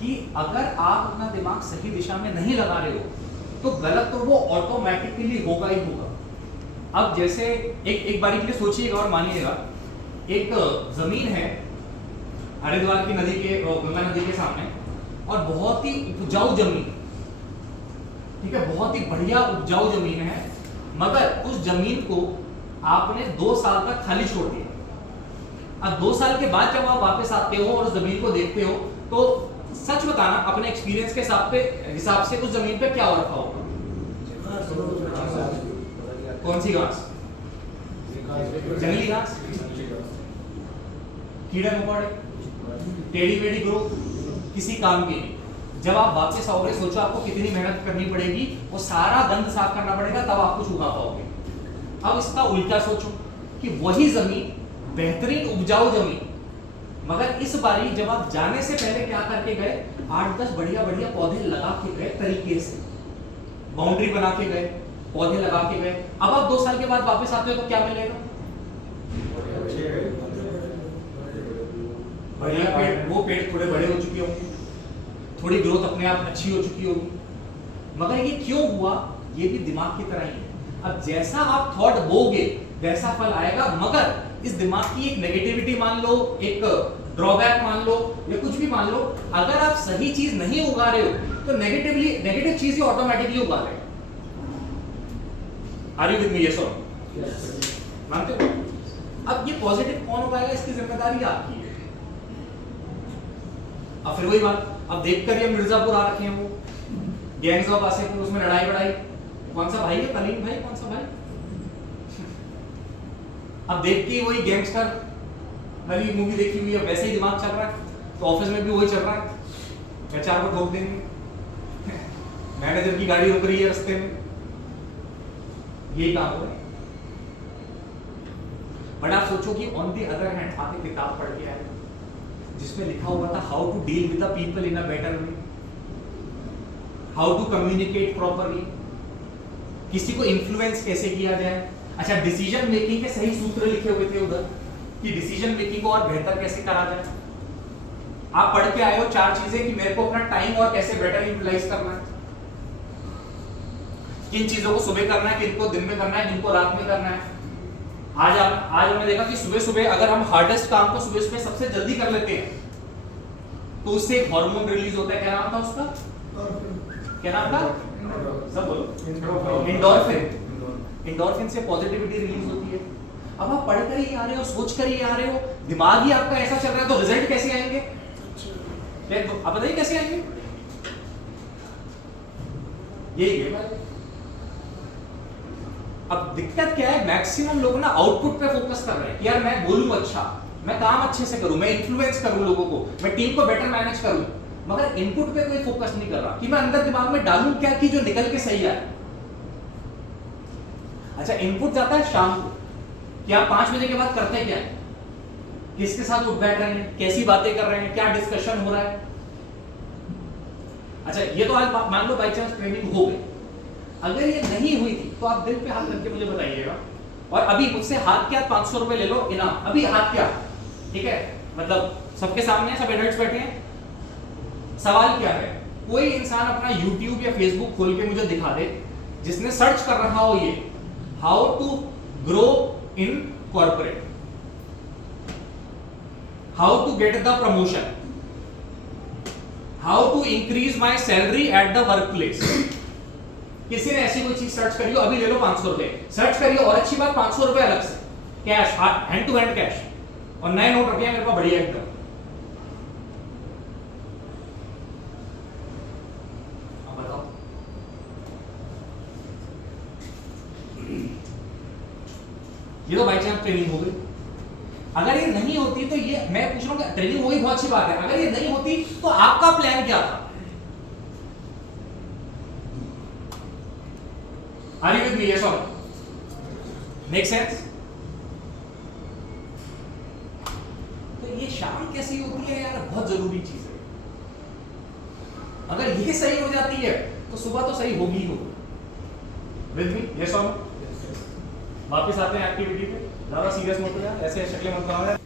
कि अगर आप अपना दिमाग सही दिशा में नहीं लगा रहे हो तो गलत तो वो ऑटोमेटिकली होगा ही होगा। अब जैसे एक बारी के लिए सोचिएगा और मानिएगा, एक जमीन है हरिद्वार की नदी के, गंगा नदी के सामने, और बहुत ही उपजाऊ जमीन, ठीक है, बहुत ही बढ़िया उपजाऊ जमीन है, मगर उस जमीन को आपने 2 साल तक खाली छोड़ दिया। अब 2 साल के बाद जब आप वापस आते हो और उस जमीन को देखते हो तो सच बताना अपने एक्सपीरियंस के हिसाब से उस जमीन पे क्या हो रखा होगा? कौन सी घास? जंगली घास, कीड़े मकोड़े, टेढ़ी मेढ़ी ग्रोथ, किसी काम की नहीं। जब आप वापस आओगे सोचो आपको कितनी मेहनत करनी पड़ेगी, वो सारा गंद साफ करना पड़ेगा, तब आप कुछ उगा पाओगे। अब इसका उल्टा सोचो कि वही जमीन बेहतरीन उपजाऊ जमीन, मगर इस बारी जब आप जाने से पहले क्या करके गए, 8-10 बढ़िया बढ़िया पौधे लगा के गए, तरीके से बाउंड्री बना के गए, पौधे लगा के गए। अब आप 2 साल के बाद वापस आते हो तो क्या मिलेगा? बढ़िया पेड़, वो पेड़ थोड़े बड़े हो चुके होंगे, थोड़ी ग्रोथ अपने आप अच्छी हो चुकी होगी, मगर ये क्यों हुआ? ये भी दिमाग की तरह ही है। अब जैसा आप थॉट बोगे वैसा फल आएगा, मगर इस दिमाग की एक नेगेटिविटी मान लो, एक ड्रॉबैक मान लो, या कुछ भी मान लो, अगर आप सही चीज नहीं उगा रहे हो तो नेगेटिव चीज ही ऑटोमेटिकली उगा रहे हो। Are you with me? Yes और मानते हो? अब ये पॉजिटिव कौन उगाएगा, इसकी जिम्मेदारी आपकी है। अब फिर वही बात, अब देखकर ये मिर्जापुर आ रखे हैं वो गैंग्स ऑफ वासेपुर, उसमें लड़ाई बड़ाई, कौन सा भाई है? कलीम भाई, कौन सा भाई? अब देख के वही गैंगस्टर वाली मूवी देखी हुई है, वैसे ही दिमाग चल रहा है, तो ऑफिस में भी वही चल रहा है, एचआर को ठोक देंगे, मैनेजर की गाड़ी रुक रही है रास्ते में, यही काम हो रहा है। बट आप सोचो कि ऑन दी अदर हैंड आप एक किताब पढ़ के आए जिसमें लिखा हुआ था how to deal with the people in a better way, how to communicate properly, किसी को इन्फ्लुएंस कैसे किया जाए। अच्छा, डिसीजन मेकिंग के सही सूत्र लिखे हुए थे उधर कि डिसीजन मेकिंग को और बेहतर कैसे करा जाए। आप पढ़ के आए हो 4 चीजें कि मेरे को अपना टाइम और कैसे बेटर यूटिलाइज करना है, किन चीजों को सुबह करना है, किनको दिन में करना है, किनको रात में करना है। आज हमने देखा कि सुबह सुबह अगर हम हार्डेस्ट काम को सुबह सुबह सबसे जल्दी कर लेते हैं तो उससे एक हार्मोन रिलीज होता है, क्या नाम था उसका? क्या नाम था? सब बोलो। एंडोर्फिन। एंडोर्फिन से पॉजिटिविटी रिलीज होती है। अब आप पढ़कर ही आ रहे हो, सोचकर ही आ रहे हो, दिमाग ही आपका ऐसा चल रहा है, तो रिजल्ट कैसे आएंगे? आप बताइए कैसे आएंगे? यही है। अब दिक्कत क्या है, मैक्सिमम लोग ना आउटपुट पे फोकस कर रहे हैं कि यार मैं बोलूं अच्छा, मैं काम अच्छे से करूं, मैं इन्फ्लुएंस करूं लोगों को, मैं टीम को बेटर मैनेज करूं, मगर इनपुट पे कोई फोकस नहीं कर रहा कि मैं अंदर दिमाग में डालूं क्या कि जो निकल के सही आए। अच्छा, इनपुट जाता है शाम को कि आप 5 बजे के बाद करते क्या है, किसके साथ उठ बैठ रहे हैं, कैसी बातें कर रहे हैं, क्या डिस्कशन हो रहा है। अच्छा, ये तो आज मान लो बाई चांस ट्रेनिंग हो गई, अगर ये नहीं हुई थी तो आप दिल पे हाथ रख के मुझे बताइएगा, और अभी मुझसे हाथ क्या 500 रुपए ले लो इनाम, अभी हाथ क्या, ठीक है, मतलब सबके सामने सब एडल्ट्स बैठे हैं। सवाल क्या है, कोई इंसान अपना YouTube या Facebook खोल के मुझे दिखा दे जिसने सर्च कर रखा हो ये how to grow in corporate, how to get the promotion, how to increase my salary at the work place. किसी ने ऐसी कोई चीज सर्च करी हो, अभी ले लो 500 रुपए सर्च करिए, और अच्छी बात 500 रुपए अलग से cash, hand to hand cash, और नए नोट रखिए मेरे पास बढ़िया एकदम। अब बताओ, ये तो बाई चांस ट्रेनिंग हो गई। अगर ये नहीं होती तो ये मैं पूछ रहा हूँ, ट्रेनिंग हो गई बहुत अच्छी बात है, अगर ये नहीं होती तो आपका प्लान क्या था? Are you with me? Yes or no? Make sense? तो ये शाम कैसी होती है यार, बहुत जरूरी चीज है। अगर ये सही हो जाती है तो सुबह तो सही होगी ही होगी। With me? Yes or no? वापिस आते हैं एक्टिविटी पे, ज्यादा सीरियस मत हो यार, ऐसे शक्लें मत बनाओ यार।